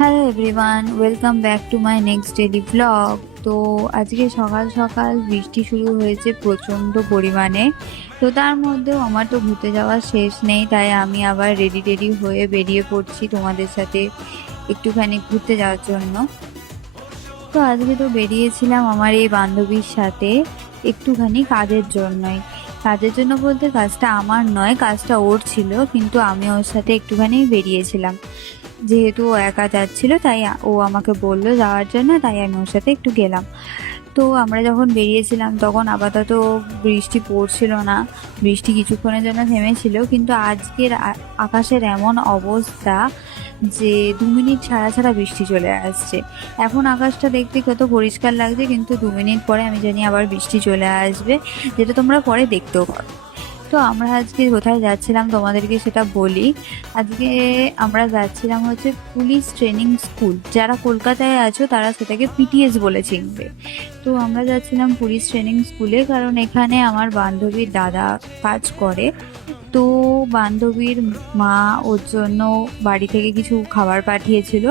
Hello everyone, welcome back to my next daily blog. তো আজকে সকাল সকাল বৃষ্টি শুরু হয়েছে প্রচণ্ড পরিমাণে। তো তার মধ্যেও আমার তো ঘুরতে যাওয়ার শেষ নেই, তাই আমি আবার রেডি টেডি হয়ে বেরিয়ে পড়ছি তোমাদের সাথে একটুখানি ঘুরতে যাওয়ার জন্য। তো আজকে তো বেরিয়েছিলাম আমার এই বান্ধবীর সাথে একটুখানি কাজের জন্য বলতে কাজটা আমার নয়, কাজটা ওর ছিল, কিন্তু আমি ওর সাথে একটুখানি বেরিয়েছিলাম। যেহেতু ও একা যাচ্ছিল তাই ও আমাকে বললো যাওয়ার জন্য, তাই আমি ওর সাথে একটু গেলাম। তো আমরা যখন বেরিয়েছিলাম তখন আপাতত বৃষ্টি পড়ছিল না, বৃষ্টি কিছুক্ষণের জন্য থেমেছিল, কিন্তু আজকের আকাশের এমন অবস্থা যে 2 মিনিট ছাড়া ছাড়া বৃষ্টি চলে আসছে। এখন আকাশটা দেখতে কত পরিষ্কার লাগছে, কিন্তু 2 মিনিট পরে আমি জানি আবার বৃষ্টি চলে আসবে, যেটা তোমরা পরে দেখতেও পারো। তো আমরা আজকে কোথায় যাচ্ছিলাম তোমাদেরকে সেটা বলি। আজকে আমরা যাচ্ছিলাম হচ্ছে পুলিশ ট্রেনিং স্কুল। যারা কলকাতায় আছো তারা সেটাকে পিটিএস বলে চিনবে। তো আমরা যাচ্ছিলাম পুলিশ ট্রেনিং স্কুলে, কারণ এখানে আমার বান্ধবীর দাদা কাজ করে। তো বান্ধবীর মা ওর জন্য বাড়ি থেকে কিছু খাবার পাঠিয়েছিল,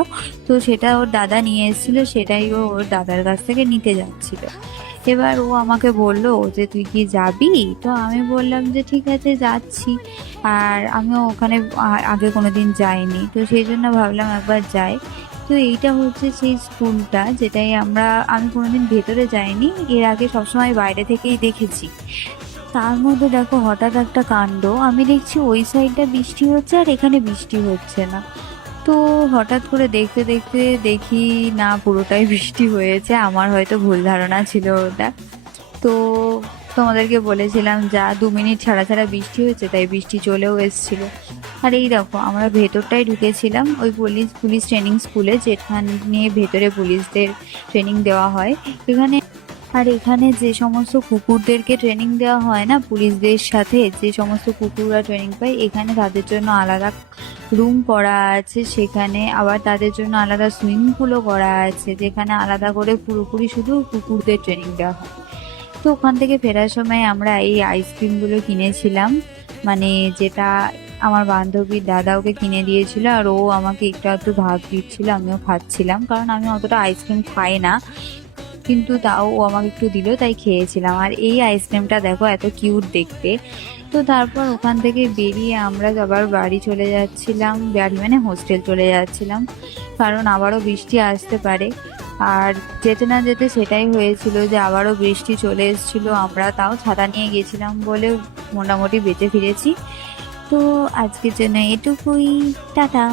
তো সেটা ওর দাদা নিয়ে এসেছিল, সেটাই ও ওর দাদার কাছ থেকে নিতে যাচ্ছিল। এবার ও আমাকে বললো যে তুই কি যাবি? তো আমি বললাম যে ঠিক আছে যাচ্ছি। আর আমিও ওখানে আগে কোনোদিন যাইনি, তো সেই জন্য ভাবলাম একবার যাই। তো এইটা হচ্ছে সেই স্কুলটা, যেটাই আমি কোনোদিন ভেতরে যাইনি, এর আগে সবসময় বাইরে থেকেই দেখেছি। তার মধ্যে দেখো হঠাৎ একটা কাণ্ড, আমি দেখছি ওই সাইডটা বৃষ্টি হচ্ছে আর এখানে বৃষ্টি হচ্ছে না। তো হঠাৎ করে দেখতে দেখতে দেখি না, পুরোটাই বৃষ্টি হয়েছে। আমার হয়তো ভুল ধারণা ছিল ওটা। তো তোমাদেরকে বলেছিলাম যা 2 মিনিট ছাড়া ছাড়া বৃষ্টি হয়েছে, তাই বৃষ্টি চলেও এসেছিল। আর এই দেখো আমরা ভেতরটাই ঢুকেছিলাম ওই পুলিশ ট্রেনিং স্কুলে, যেখানে ভেতরে পুলিশদের ট্রেনিং দেওয়া হয়। এখানে এখানে যে সমস্ত কুকুরদেরকে ট্রেনিং দেওয়া হয় না, পুলিশদের সাথে যে সমস্ত কুকুররা ট্রেনিং পায়, এখানে তাদের জন্য আলাদা রুম করা আছে। সেখানে আবার তাদের জন্য আলাদা সুইমিং পুলও করা আছে, যেখানে আলাদা করে পুরোপুরি শুধু কুকুরদের ট্রেনিং দেওয়া হয়। তো ওখান থেকে ফেরার সময় আমরা এই আইসক্রিমগুলো কিনেছিলাম, মানে যেটা আমার বান্ধবীর দাদা ওকে কিনে দিয়েছিল, আর ও আমাকে একটু একটু ভাগ দিচ্ছিল, আমিও খাচ্ছিলাম, কারণ আমি অতটা আইসক্রিম খাই না, কিন্তু তাও ও আমাকে একটু দিল তাই খেয়েছিলাম। আর এই আইসক্রিমটা দেখো এত কিউট দেখতে। তো তারপর ওখান থেকে বেরিয়ে আমরা আবার বাড়ি চলে যাচ্ছিলাম, বাড়ি মানে হোস্টেল চলে যাচ্ছিলাম, কারণ আবারও বৃষ্টি আসতে পারে। আর যেতে না যেতে সেটাই হয়েছিল যে আবারও বৃষ্টি চলে এসেছিল, আমরা তাও ছাতা নিয়ে গেছিলাম বলে মোটামুটি বেঁচে ফিরেছি। তো আজকের জন্য এটুকুই, টাটা।